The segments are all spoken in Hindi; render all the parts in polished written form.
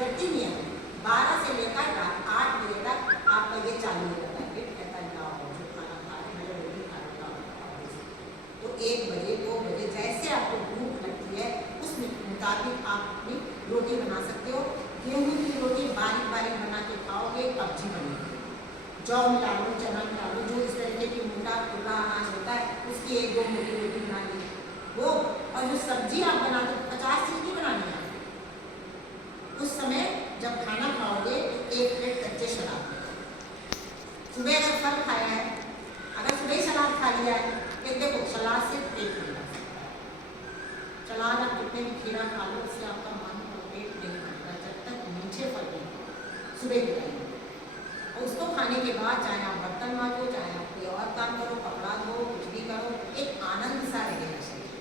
बिगड़ती नहीं है। 12 से लेकर रात 8 बजे तक आपका ये चालू हो जाता है पेट कहता है लाओ जो खाना खा रहे हैं रोटी खाना खाओ। तो 1 बजे 2 बजे जैसे आपको भूख लगती है उस मुताबिक आप अपनी रोटी बना सकते हो। गेहूँ की रोटी बारीक बारीक बना के खाओगे कब्जी बनेगी। जौ मिला लो, चना मिला लो, जो इस तरीके की मोटा खुला अनाज होता है उसकी 1-2 मोटी रोटी बना ली वो। और जो सब्जी आप बनाते 50 चीज़ की बनानी है। उस समय जब खाना खाओगे तो 1 प्लेट कच्चे सलाद। सुबह अगर फल खाया है, अगर सुबह ही सलाद खा लिया है, एक देखो सलाद से पेट नहीं भर सकता है। सलाद आप कितने भी खीरा खा लो उससे आपका मन और पेट नहीं भरता जब तक मीठे फल नहीं सुबह के टाइम। और उसको खाने के बाद चाहे आप बर्तन मांजो, चाहे आप कोई और काम करो, कपड़ा धो, कुछ भी करो, एक आनंद सा रहेगा शरीर,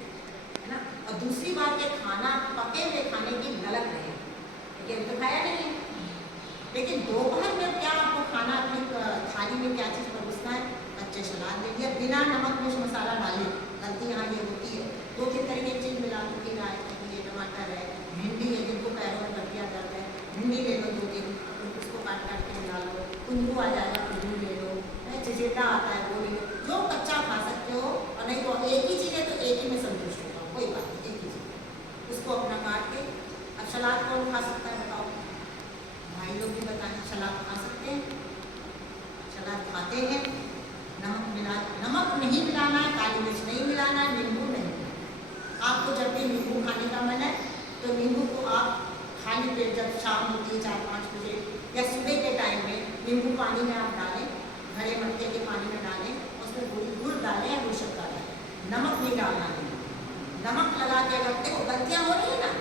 है ना। और दूसरी बात है खाना पके हुए खाने की ललक रहे, लेकिन तो खाया नहीं है। लेकिन दोपहर में क्या आपको खाना अपनी थाली में क्या चीज़ परोसना है? कच्चे सलाद ले लिया बिना नमक मिर्च मसाला डाले। गलती यहाँ ये होती है, 2-3 तरीके की चीज़ मिला लो, खीरा है, टमाटर है, भिंडी है, जिनको पैरों में गठिया दर्द है भिंडी ले लो 2-3, उसको काट काट के मिला लो। कुंदरू आ जाएगा, कुंदरू ले लो, चिचेटा आता है वो ले लो, जो कच्चा खा सकते हो। और नहीं तो एक ही चीज़ है तो एक ही में संतुष्ट होगा, कोई बात नहीं, एक ही चीज़ उसको अपना काट के। अब सलाद कौन खा सकता है बताओ? भाई लोग भी बताएं, सलाद खा सकते हैं? सलाद खाते हैं? नमक नहीं मिलाना है, काली मिर्च नहीं मिलाना है, नींबू नहीं मिलाना। आपको जब भी नींबू खाने का मन है तो नींबू को आप खाली पेट जब शाम होती है 4-5 बजे या सुबह के टाइम में नींबू पानी में आप डालें, घड़े मटके के पानी में डालें, उसमें गुड़ डालें या गुड़ डालें, नमक नहीं डालना है। नमक लगा के अगर देखो गलतियाँ हो रही है ना,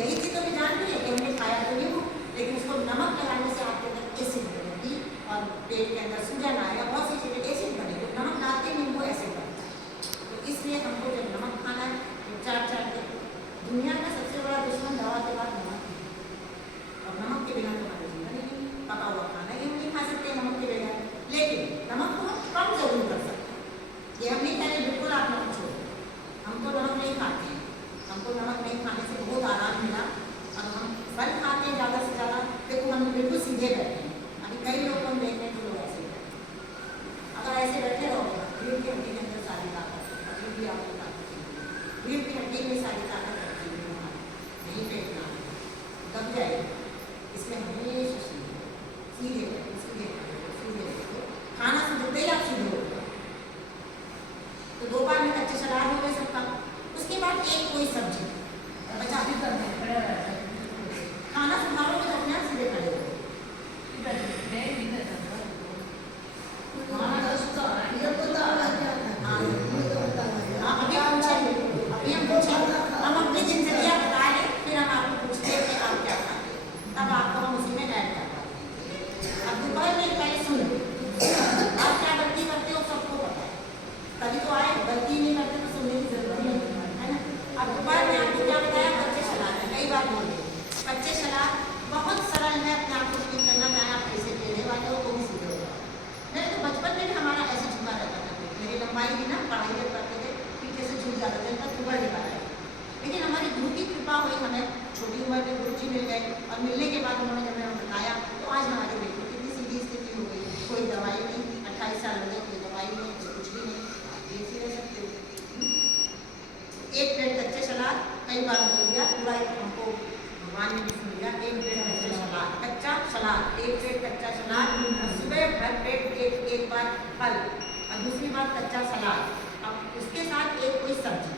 यही चीज़ तो भी जान रही है कि हमने खाया तो नींबू, लेकिन उसको नमक लगाने से आपके अंदर एसिड बनेगी और पेट के अंदर सूजन आएगा, बहुत सी चीज़ें एसिड बनेगी। नमक डालते नींबू एसिड बनता है। तो इसलिए हमको जब नमक खाना है तो 4 के दुनिया का सबसे बड़ा दुश्मन दवा के बाद नमक है। और नमक के बिना तुम्हारा जीवन ही नहीं। पका हुआ खाना ये नहीं खा सकते नमक के बगैर, लेकिन नमक को कम जरूर कर सकते हैं। ये हम नहीं कहेंगे बिल्कुल आप नमक छोड़ो, हम तो नमक नहीं खाते हैं, हमको नमक नहीं खाने से बहुत आराम मिला। और हम फल खाते हैं ज़्यादा से ज़्यादा। देखो हम बिल्कुल सीधे बैठे हैं, अभी कई लोग हम देखते हैं जो लोग ऐसे बैठे, अगर ऐसे बैठे रहोगे रीढ़ की हड्डी के अंदर सारी ताकत अभी भी आपको ताकत रीढ़ की हड्डी में सारी ताकत रखती है, नहीं बैठना दब जाएगी। इसलिए हमेशा सीधे खाना से जुड़ते ही आप सीधे हो। तो 2 बार में कच्चे सलाद हो गए सबका। उसके बाद एक कोई सब्जी बचा भी कर खाना संभालोगे तो अपने आप सीधे खड़े हो। अभी हम पूछें, हम अपनी दिनचर्या बता लें, फिर हम आपको पूछते हैं कि आप क्या खाते हैं, तब आपको हम उसी में ऐड कर पाते हैं। अब दोपहर में पहले सुन लो, आप क्या गलती करते हो सबको पता है, कभी तो आए गलती नहीं करते तो सुनने की जरूरत नहीं है ना। अब दोपहर में आपको क्या बताया? कच्चे सलाद है, कई बार बोल रहे कच्चे सलाद बहुत सरल है, अपने आप को ठीक करना चाहे आप पैसे देने वाले हो तो भी सीधे हो जाओ। नहीं तो बचपन में भी हमारा ऐसे झुका रहता था, मेरी लंबाई भी ना पढ़ाई जब करते थे पीछे से झुक जाते थे, तब उभर निकाल है। लेकिन हमारी गुरु की कृपा हुई, हमें छोटी उम्र में गुरु जी मिल गए और मिलने के बाद उन्होंने जब हमें बताया तो आज हमारी बेटी कितनी सीधी स्थिति हो गई। कोई दवाई नहीं, 28 साल हो गए, कोई दवाई नहीं, कुछ भी नहीं, ये रह सकते हो। 1 प्लेट कच्चे सलाद, कई बार बोल दिया पूरा हमको भगवान ने भी सुन लिया। 1 प्लेट कच्चे सलाद, कच्चा सलाद, 1 प्लेट कच्चा सलाद, सुबह भर पेट एक बार फल और दूसरी बार कच्चा सलाद। अब उसके साथ एक कोई सब्जी,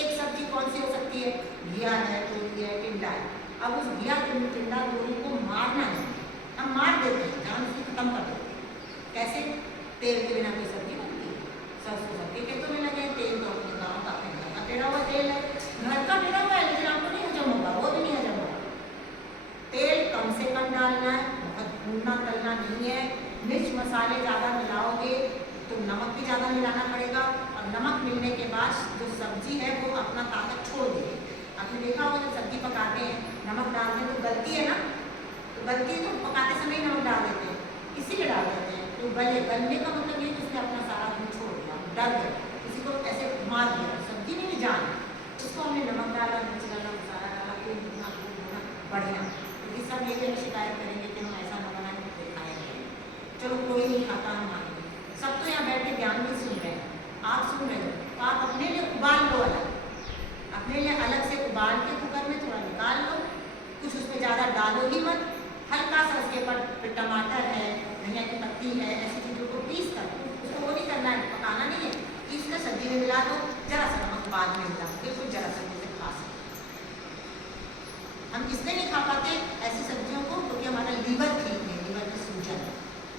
एक सब्जी कौन सी हो सकती है? घिया है, तोरी है, टिंडा है। अब उस घिया टिंडा तोरी को मारना है, हम मार देते हैं, जान उसकी खत्म कर देते हैं। कैसे? तेल के बिना कोई सब्जी बनती है? सरसों सबके खेतों में लगे, तेल तो अपने गाँव का अपने घर का टेढ़ा हुआ तेल है, घर का टेढ़ा हुआ है, लेकिन आपको नहीं हजम होगा, वो भी नहीं हजम होगा। तेल कम से कम डालना है, बहुत भूनना तलना नहीं है। मिर्च मसाले ज़्यादा मिलाओगे तो नमक भी ज़्यादा मिलाना पड़ेगा, और नमक मिलने के बाद जो सब्जी है वो अपना ताकत छोड़ देगी। आपने देखा होगा जब सब्जी पकाते हैं नमक डालते हैं तो गलती है ना, तो गलती तो पकाते समय नमक डाल देते हैं, इसीलिए डाल देते हैं। तो गलने का मतलब ये कि उसने अपना सारा गुण छोड़ दिया, डर गया, किसी को ऐसे मार दिया, सब्जी में भी जान, उसको हमने नमक डाला, मिर्च डाला, मसाला डाला, बढ़िया सब ये भी शिकायत करेंगे कि हम ऐसा न बनाए तो खाएंगे। चलो कोई नहीं खाता, हम मानेंगे। सब तो यहाँ बैठ के ज्ञान भी सुन रहे हैं, आप सुन रहे हो, तो आप अपने लिए उबाल लो अलग, अपने लिए अलग से उबाल के कुकर में थोड़ा निकाल लो, कुछ उसमें ज़्यादा डालो ही मत, हल्का सा उसके ऊपर टमाटर है, धनिया की पत्ती है, ऐसी चीज़ों को पीस कर, उसको वो नहीं करना है, पकाना नहीं है, पीस कर सब्जी में मिला दो, जरा सा नमक बाद में मिला दो, बिल्कुल जरा सा से खा सकते। हम इसलिए नहीं खा पाते ऐसी सब्जियों को क्योंकि हमारा लीवर ठीक है, लीवर में सूजन है।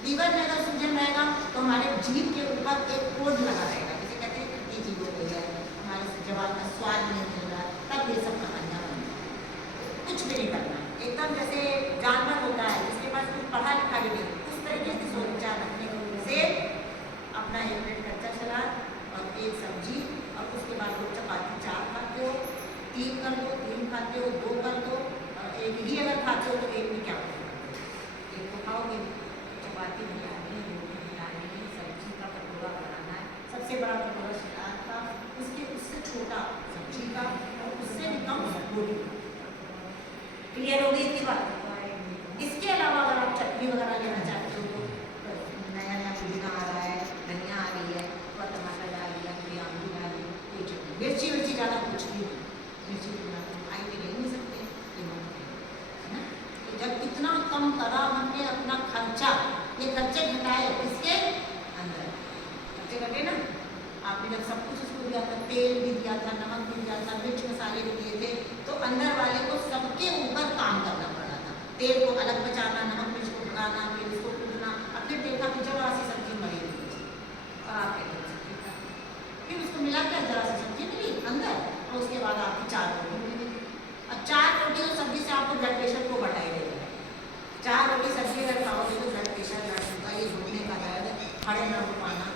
लीवर में अगर सूजन रहेगा तो हमारे जीभ के ऊपर एक कोड लगा रहेगा, जैसे कहते हैं खट्टी जीभ हो गई है, हमारे जवाब का स्वाद नहीं मिल रहा, तब ये सब कहानियाँ बनती हैं। कुछ भी नहीं करना, एकदम जैसे जानवर होता है जिसके पास कुछ पढ़ा लिखा भी नहीं, उस तरीके से सोचा रखने से अपना एक प्लेट कच्चा सलाद और एक सब्जी, और उसके बाद वो चपाती 4 खाते हो, 3 कर दो, 3 खाते हो 2 कर दो, एक ही अगर खाते हो तो एक भी क्या करोगे, एक तो खाओगे, चपाती बनानी, रोटी बनानी, सब्जी का कटोरा बनाना है, सबसे बड़ा कटोरा सलाद का, उससे छोटा सब्जी का, और उससे भी कम रोटी। क्लियर हो गई इतनी बात। इसके अलावा अगर आप चटनी वगैरह लेना चाहते हो तो नया नया पुदीना आ रहा है, धनिया आ रही है, थोड़ा टमाटर डाल दिया, थोड़ी आलू डाल दी, कोई चटनी, मिर्ची ज़्यादा कुछ भी नहीं, मिर्ची बिना खाई भी नहीं सकते, है ना। तो जब इतना कम करा हमने अपना खर्चा, ये खर्चे घटाए इसके अंदर, खर्चे घटे ना, आपने जब सब कुछ उसको दिया था, तेल भी दिया था, नमक भी दिया था, मिर्च मसाले भी दिए थे, तो अंदर वाले को सबके ऊपर काम करना पड़ा था, तेल को अलग बचाना, नमक मिर्च को भगाना, फिर उसको कूटना, और फिर देखा कि जरा सी सब्जी मरी हुई थी, और आप कहते हैं फिर उसको मिला के जरा सी सब्जी मिली अंदर, और उसके बाद आपकी 4 रोटी मिली, और 4 रोटी और सब्जी से आपको ब्लड प्रेशर को बढ़ाई देगा। 4 रोटी सब्जी अगर खाओगे तो ब्लड प्रेशर बढ़ सकता है, ये घुटने का दर्द, खड़े न हो पाना,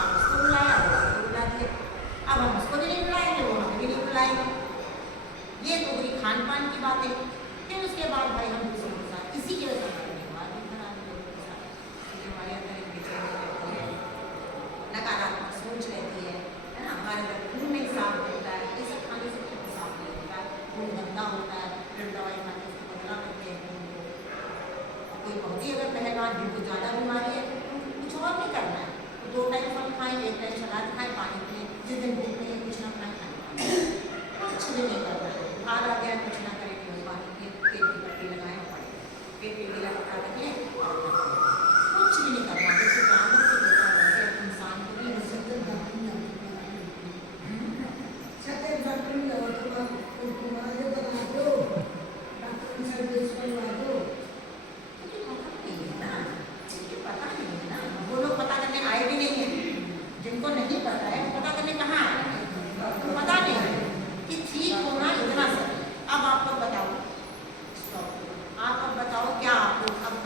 आप उसको बुलाया, बुला दिया, अब हम उसको भी नहीं बुलाएंगे, वो हमें भी नहीं बुलाएंगे। ये तो हुई खान पान की बातें। फिर उसके बाद भाई हम दूसरों के साथ इसी के वजह हमारे व्यवहार भी खराब है लोगों के साथ, क्योंकि हमारे अंदर एक बेचैनी रहती है, नकारात्मक सोच रहती है ना, हमारे अंदर खून नहीं साफ होता है, ये सब खाने से खून साफ नहीं होता है, खून गंदा होता है, फिर दवाई खाने उसको बदला करते हैं खून को, और कोई बहुत ही अगर पहलवान जिनको ज़्यादा बीमारी है कुछ और नहीं करना है, तो 2 टाइम फल खाएँ, 1 टाइम सलाद खाएँ, पानी पिए, जिस दिन भूख नहीं है कुछ ना खाएँ, कुछ भी नहीं करना है, बुखार आ गया कुछ ना करें, केवल पानी पिए, तेल की पट्टी लगाएं और पड़े, पेट पे गीला कपड़ा रखें और कुछ भी नहीं करना, जैसे जानवर को होता है वैसे इंसान को भी डॉक्टर